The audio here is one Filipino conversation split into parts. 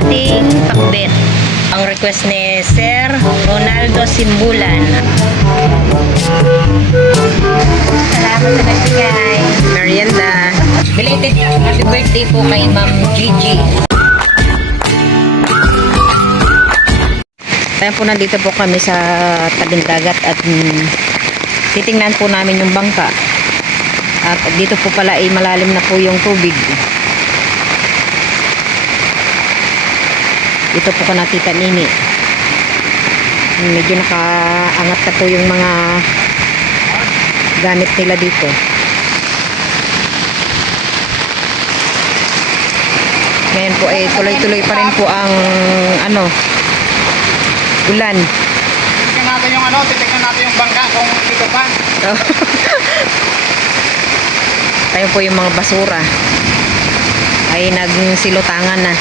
ating pakbet. Ang request ni Sir Ronaldo Simbulan. Salamat sa nagbigay. Merienda. Belated happy birthday po kay Ma'am Gigi. Kaya po nandito po kami sa tabing dagat at mm, titingnan po namin yung bangka. At dito po pala ay malalim na po yung tubig. Dito po ka nakita nini. Medyo nakaangat na po yung mga gamit nila dito. Ngayon po ay tuloy-tuloy pa rin po ang ano ulan. Titignan natin yung ano, titignan natin yung bangka kung dito pa. Tayo po yung mga basura ay nagsilutangan na.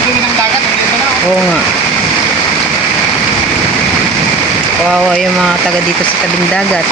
Yung dumi ng, dagat, dito oh. Oo nga. Kawawa yung mga taga dito sa tabing dagat.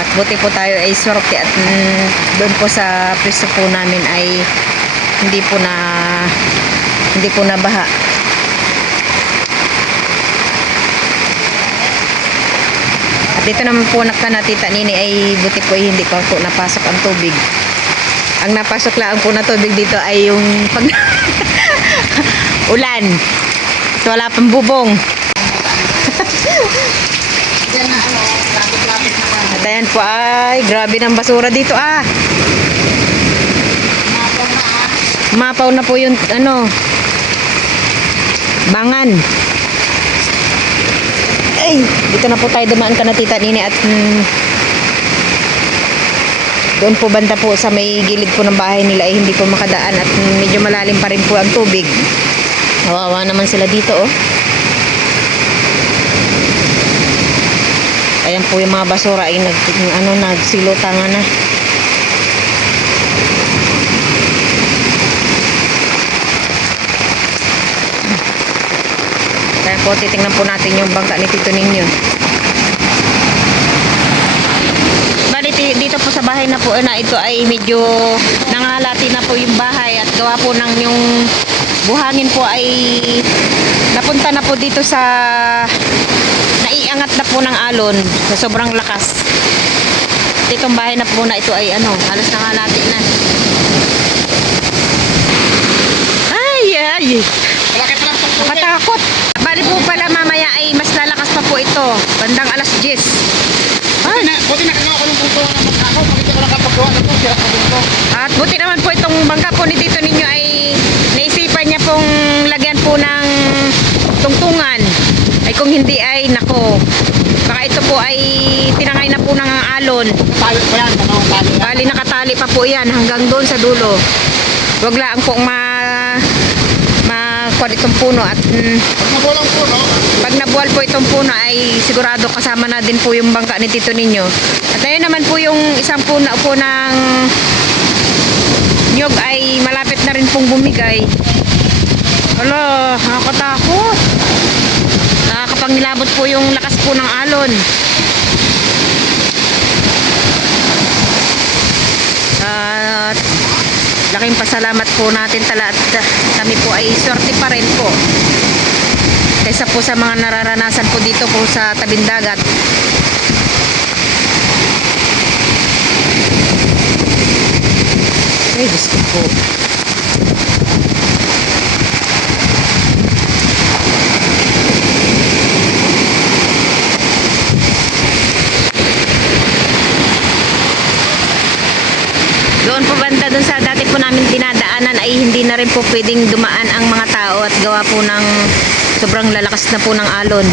At buti po tayo ay swerte at mm, doon po sa pwesto po namin ay hindi po na hindi po nabaha. At dito naman po nakana tita nini ay buti po ay hindi pa po napasok ang tubig. Ang napasok lang po na tubig dito ay yung pag ulan. At wala pang bubong. At ayan po ay grabe ng basura dito ah. Ah. Mapaw na po yung ano bangan. Ay, dito na po tayo dumaan ka na tita nini at mm, doon po banda po sa may gilid po ng bahay nila ay hindi po makadaan at mm, medyo malalim pa rin po ang tubig. Kawawa naman sila dito oh. Ayan po yung mga basura ay nag, ano, nagsilutangan na. Kaya po titingnan po natin yung bangka ni Tito Ninyo. Dito po sa bahay na po na ito ay medyo nangalati na po yung bahay at gawa po ng yung buhangin po ay napunta na po dito sa naiangat na po ng alon sa sobrang lakas. Itong bahay na po na ito ay ano, halos nangalati na. Ay, ay. Nakatakot. Bali po pala mamaya ay mas lalakas pa po ito. Bandang alas 10. Buti na, buti na kagawa ko ng puto ng hindi ko nakapagawa na po, sira pa din to. At buti naman po itong bangka po ni Tito ninyo ay naisipan niya pong lagyan po ng tungtungan. Ay kung hindi ay nako. Baka ito po ay tinangay na po ng alon. Tali pa yan, ano, tali. Bali nakatali pa po yan hanggang doon sa dulo. Wag lang pong ma makuha itong puno at mm, Pag po, nabuwal po itong puno ay sigurado kasama na din po yung bangka ni Tito ninyo. At ayun naman po yung isang puno po ng nyog ay malapit na rin pong bumigay. Hala, nakakatakot. Nakakapangilabot po yung lakas po ng alon. Laking pasalamat po natin tala at kami po ay swerte pa rin po kaysa po sa mga nararanasan po dito po sa tabing dagat. Ay, Diyos ko po. Doon po banda doon sa dati po namin dinadaanan ay hindi na rin po pwedeng dumaan ang mga tao at gawa po ng sobrang lalakas na po ng alon.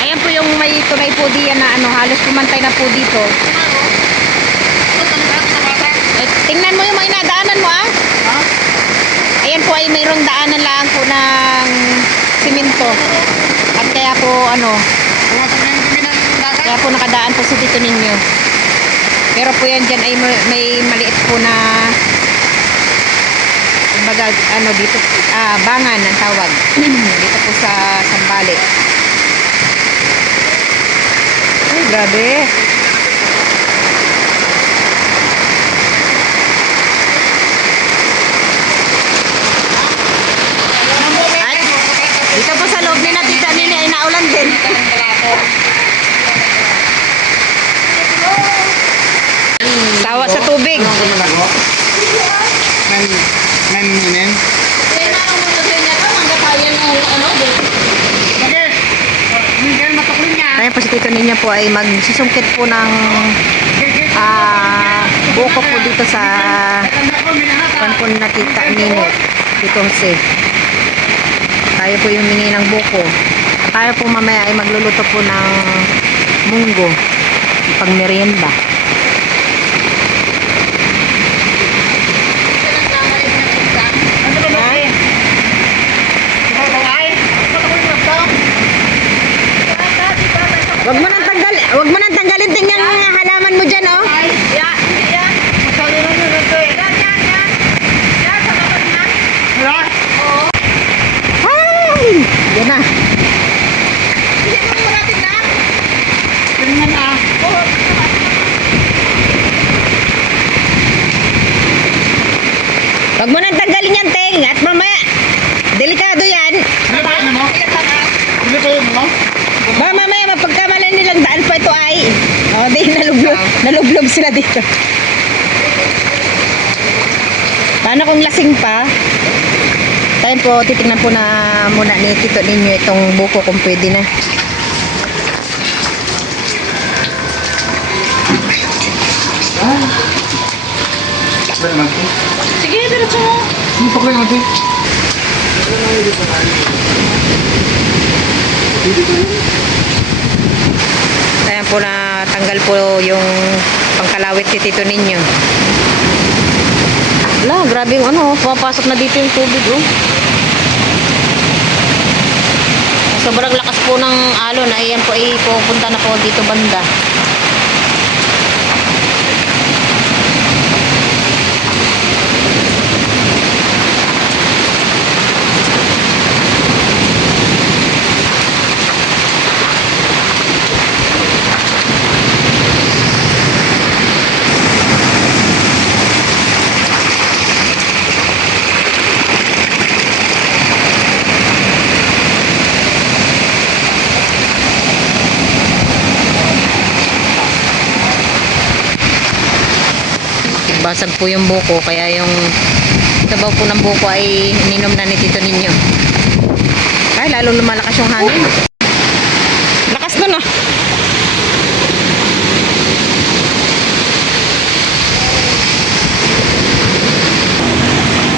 Ayan po yung may tunay po diyan na ano, halos pumantay na po dito. Eh, tingnan mo yung mga inadaanan mo ah. Ayan po ay mayroong daanan lang po ng simento. Kaya po ano. Kaya po nakadaan po sa dito ninyo. Pero po yan dyan ay may, may maliit po na kumbaga ano dito ah, bangan ang tawag dito po sa Sambali. Ay, Grabe. At dito po sa loob ni na tita nini ay naulan din. Sawa sa tubig. Ano ko nalago? Nan, nan, nan. Okay. Hindi kayo matuklin niya. Kaya po si tito ninyo po ay magsusungkit po ng ah buko po dito sa Tanda ko, minahata. pampun na tita nino. Dito Jose. Tayo po yung humingi ng buko. Tayo po mamaya ay magluluto po ng munggo. Pang merienda. Ano ba ba? Ikaw ba ay? Ba't ako yung nagta? Wag mo nang tanggal, wag mo nang tanggalin din yung halaman mo diyan, oh. Masali na yun, ito eh. Wala? Ay! Yan na. Tingnan ah. Wag mo nang tanggalin yan, Teng. At mamaya, delikado yan. Ano ba yun mo? Ano ba yun mo? Ba, mamaya mapagkamalan nilang daan pa ito ay. O, di, nalublob, sila dito. Paano kung lasing pa? Tayo po, titignan po na muna ni Tito ninyo itong buko kung pwede na. Ba naman? Sige, diretso mo. Ano pa ko naman? Ayan po na tanggal po yung pangkalawit ni Tito ninyo. Wala, grabe yung ano, pumapasok na dito yung tubig, oh. Sobrang lakas po ng alon, ayan po ay pupunta na po dito banda. Basag po yung buko, kaya yung sabaw po ng buko ay ininom na ni Tito ninyo. Ay, lalo lumalakas yung hangin. Lakas na na.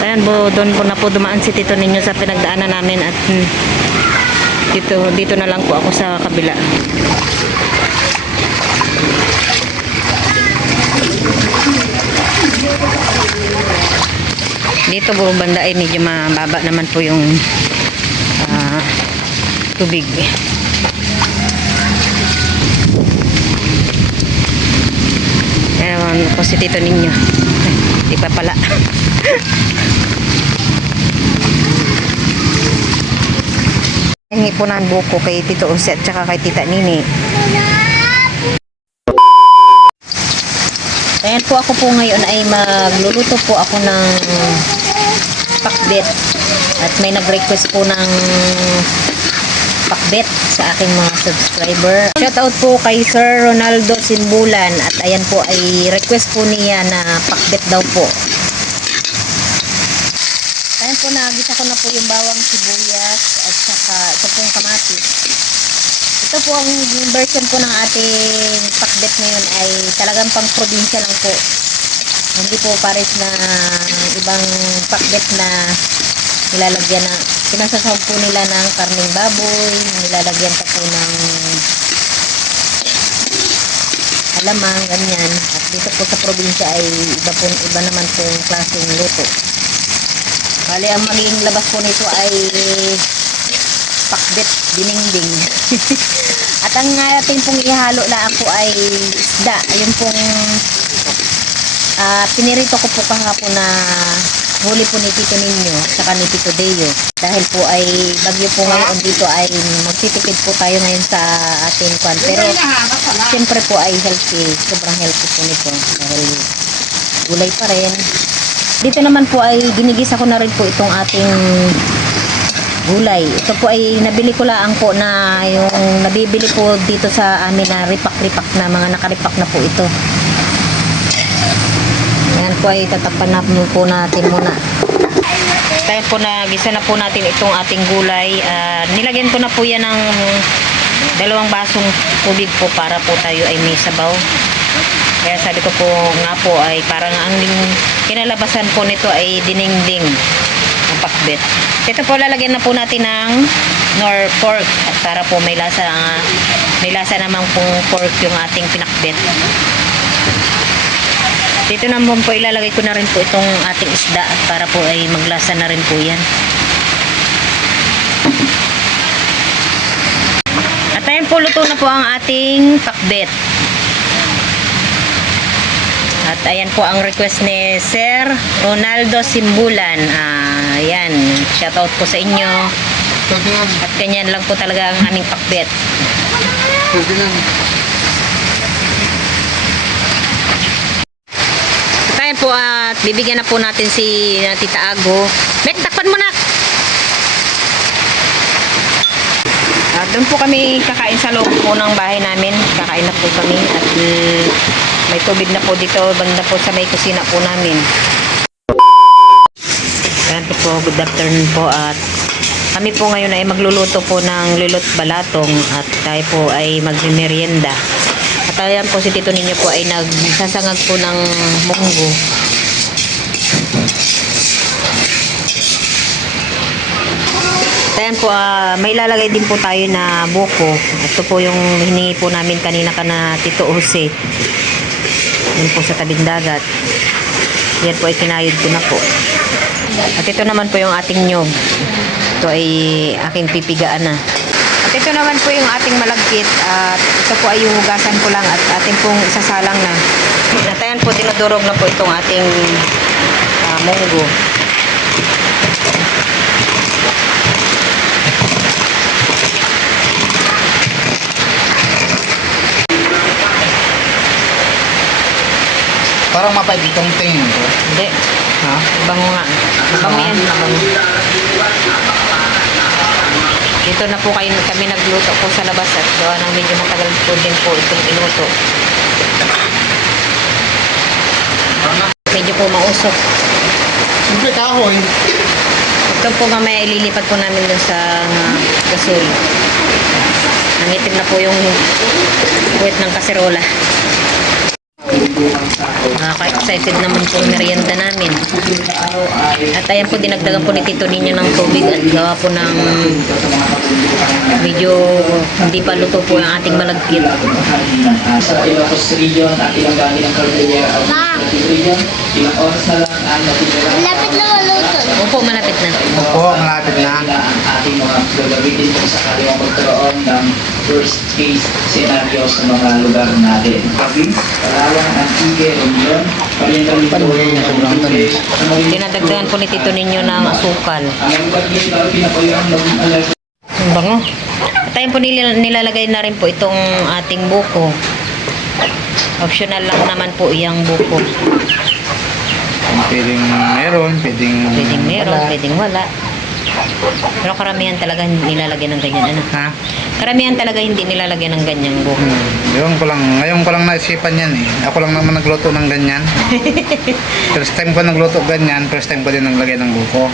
Ayan po, doon po na po dumaan si Tito ninyo sa pinagdaanan namin at mm, dito, dito na lang po ako sa kabila. Dito po banda ay medyo mababa naman po yung ah, tubig. Ayan po si tito ninyo. Di pa pala. Hingi buko kay Tito Ose at kay Tita Nini. Ayan po ako po ngayon ay magluluto po ako ng pakbet. At may nag-request po ng pakbet sa aking mga subscriber. Shout out po kay Sir Ronaldo Simbulan at ayan po ay request po niya na pakbet daw po. Ayan po nagisa ko na po yung bawang sibuyas at saka ito pong kamatis. Ito po ang version po ng ating pakbet ngayon ay talagang pang probinsya lang po. Hindi po pares na ibang pakbet na nilalagyan na pinasasawag po nila ng karning baboy, nilalagyan pa po ng alamang, ganyan. At dito po sa probinsya ay iba, po, iba naman po yung klaseng luto. Bali, ang magiging labas po nito ay pakbet diningding. At ang ating pong ihalo na po ay isda. Ayun pong ah pinirito ko po kahapon na huli po ni Tito Ninyo saka ni Tito Deo. Dahil po ay bagyo po ngayon dito ay magtitipid po tayo ngayon sa ating kwan. Pero siyempre po ay healthy. Sobrang healthy po nito. Dahil gulay pa rin. Dito naman po ay ginigisa ko na rin po itong ating gulay. Ito po ay nabili ko lang po na yung nabibili po dito sa amin na ripak-ripak na mga nakaripak na po ito. Ayan po ay tatapan na po natin muna. Tayo po na gisa na po natin itong ating gulay. Ah, nilagyan ko na po yan ng dalawang basong tubig po para po tayo ay may sabaw. Kaya sabi ko po nga po ay parang ang kinalabasan po nito ay dinengding ng pakbet. Ito po lalagyan na po natin ng nor pork para po may lasa may lasa namang pong pork yung ating pinakbet. Dito naman po ilalagay ko na rin po itong ating isda para po ay maglasa na rin po yan. At ayun po luto na po ang ating pakbet. At ayan po ang request ni Sir Ronaldo Simbulan. Ah, ayan, shoutout po sa inyo. At ganyan lang po talaga ang aming pakbet. Pwede yan. Tayo po at bibigyan na po natin si uh, Tita Ago. Mek, takpan mo na! At doon po kami kakain sa loob po ng bahay namin. Kakain na po kami at mm, may tubig na po dito banda po sa may kusina po namin. Ayan po po, good afternoon po at kami po ngayon ay magluluto po ng lulot balatong at tayo po ay magmimerienda. At ayan po si Tito ninyo po ay nagsasangag po ng munggo. Ayan po, ah, may lalagay din po tayo na buko. Ito po yung hiningi po namin kanina ka na Tito Jose. Yan po sa tabing dagat. Yan po ay kinayod ko na po. At ito naman po yung ating nyog. Ito ay aking pipigaan na. At ito naman po yung ating malagkit. At ito po ay hugasan ko lang at ating pong isasalang na. At ayan po, dinudurog na po itong ating ah, munggo. Parang mapait itong tingin ko. Hindi. Ha? Bango nga. Bango yan. Bango. Dito na po kayo, kami nagluto po sa labas at gawa ng medyo matagal po din po itong inuto. Medyo po mausok. Siyempre kahoy. Ito po mamaya ililipat po namin dun sa uh, gasol. Nangitim na po yung puwet ng kaserola. Nakaka-excited naman po merienda namin. At ayan po, dinagdagan po ni Tito ninyo ng tubig at gawa po ng medyo hindi pa luto po yung ating malagkit. sa Ilocos Region at ilang dami ng Cordillera of Region. Ilang oras na lang ang natitira. Lapit na maluto. Opo, malapit na. Opo, malapit na. na ang ating mga gagamitin kung sakali ang magkaroon ng first case scenario sa mga lugar natin. Province, Palawan, Antique, Union. Dinadagdagan po ni Tito ninyo ng asukal. Ang bango. At ayun po nil- nilalagay na rin po itong ating buko. Optional lang naman po iyang buko. Pwedeng meron, pwedeng... Pwedeng meron, wala. pwedeng wala. Pero karamihan talaga nilalagyan ng ganyan. Ano? Ha? Karamihan talaga hindi nilalagyan ng ganyang buko. Hmm. Ewan ko lang, ngayon ko lang naisipan yan eh. Ako lang naman nagluto ng ganyan. first time ko nagluto ganyan, first time ko din naglagay ng buko.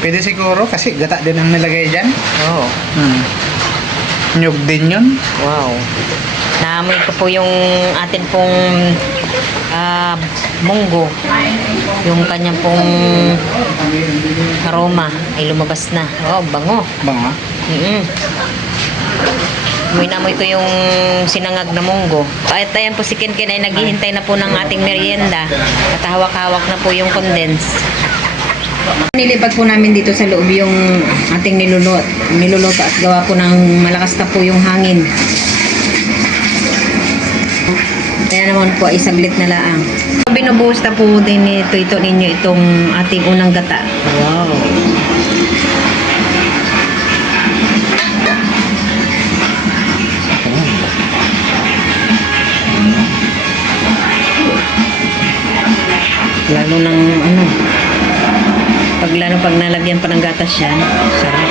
Pwede siguro kasi gata din ang nilagay dyan. Oo. Hmm. Nyug din yun. Wow. Naamoy ko po yung atin pong ah, munggo. Yung kanyang pong aroma ay lumabas na. Oh, bango. Bang ha? Mm Amoy na amoy ko yung sinangag na munggo. At ayan po si Kinkin ay naghihintay na po ng ating merienda. At hawak-hawak na po yung condense. Nilipad po namin dito sa loob yung ating niluluto, niluluto at gawa po ng malakas na po yung hangin. Kaya naman po ay saglit na laang. Binubuhos na po din ito, ito ninyo itong ating unang gata. Wow. Lalo ng ano, pag lalo pag nalagyan pa ng gatas yan, sarap.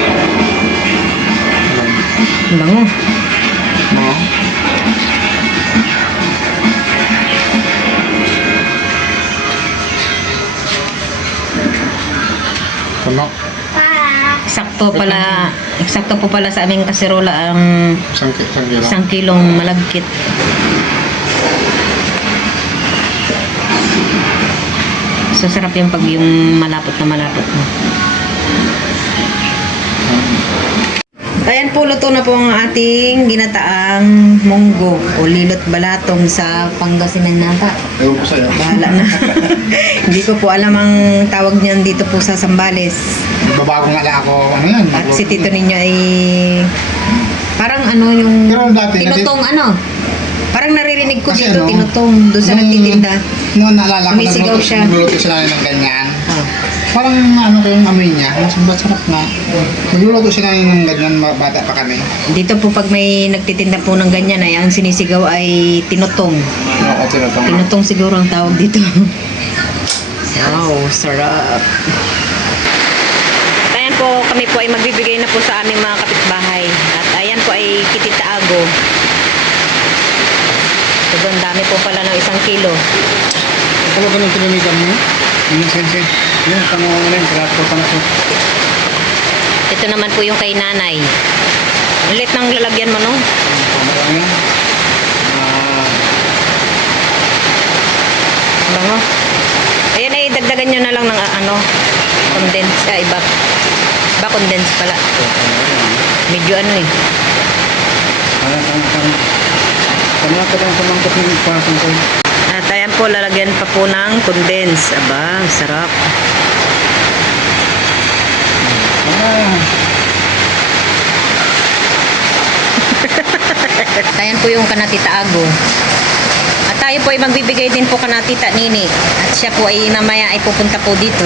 Ang Bango. Puno. Sakto pala, eksakto po pala sa aming kaserola ang Isang, ki- isang kilo. isang kilong malagkit. So, sarap yung pag yung malapot na malapot mo. Ayan po, luto na po ang ating ginataang munggo o lilot balatong sa Pangasinan nata. Ewan ko sa'yo. Bahala na. Hindi ko po alam ang tawag niyan dito po sa Sambales. Babago nga lang ako. Ano yan? At si tito ninyo ay parang ano yung Pero dati, tinutong ano. Parang naririnig ko Kasi dito ano, tinutong doon sa nung-. Noon naalala ko, Sumisigaw siya. Nagluluto sila ng ganyan. Parang ano ko yung amoy niya. Mas masarap nga. Nagluluto sila ng ganyan, bata pa kami. Dito po pag may nagtitinda po ng ganyan ay ang sinisigaw ay tinutong. Oo, tinutong. Tinutong siguro ang tawag dito. wow, sarap. Ayan po, kami po ay magbibigay na po sa aming mga kapitbahay. At ayan po ay kititaago. So doon dami po pala ng isang kilo. Ako ba ng kinamitan mo? Yung sense. Yan, tanong mo na yun. Ko pa na ito. Ito naman po yung kay nanay. Ang lit ng lalagyan mo, no? Ano yan? Ah, Bango. Ayan ay dagdagan nyo na lang ng ah, ano, condense, ah, iba. Iba condense pala. Medyo ano eh. Ano, ano, ano. Ano ako lang pamangkot ng pasang ko. Ayan po, lalagyan pa po ng condense. Aba, ang sarap. Ah, Ayan po yung kanatitaago. At tayo po ay magbibigay din po kanatita Nini. At siya po ay namaya ay pupunta po dito.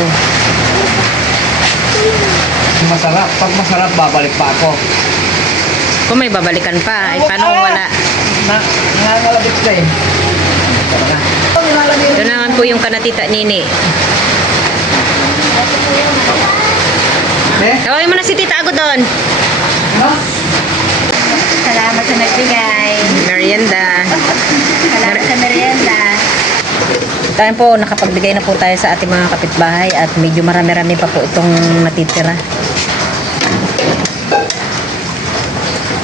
masarap. Pag masarap, babalik pa ako. Kung may babalikan pa, ay paano kung wala? Na, nangangalabit ka eh. Ito naman po yung kanatita Nini. Eh? Tawagin mo na si Tita Ago doon. Ano? Salamat sa nagbigay. Merienda. Salamat sa merienda. Tayo po, nakapagbigay na po tayo sa ating mga kapitbahay at medyo marami-rami pa po itong natitira.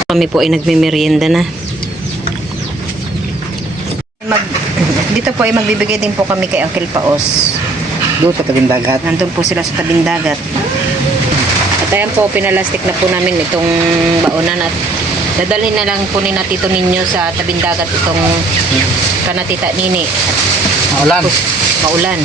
Kami po ay nagme-merienda na. Mag, dito po ay magbibigay din po kami kay Uncle Paos. Doon sa tabing dagat. Nandun po sila sa tabing dagat. At ayan po, pinalastik na po namin itong baonan at dadalhin na lang po ni Natito ninyo sa tabing dagat itong kanatita nini. Maulan. Tapos, maulan.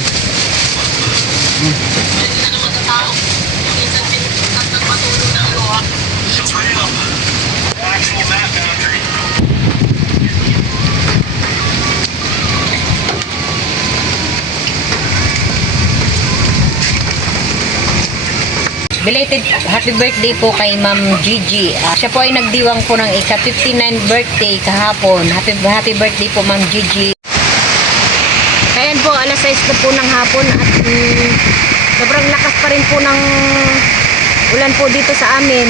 Belated happy birthday po kay Ma'am Gigi. Ah, siya po ay nagdiwang po ng ika-59 birthday kahapon. Happy happy birthday po Ma'am Gigi. Ayan po, alas 6 na po ng hapon at mm, sobrang lakas pa rin po ng ulan po dito sa amin.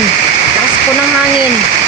Lakas po ng hangin.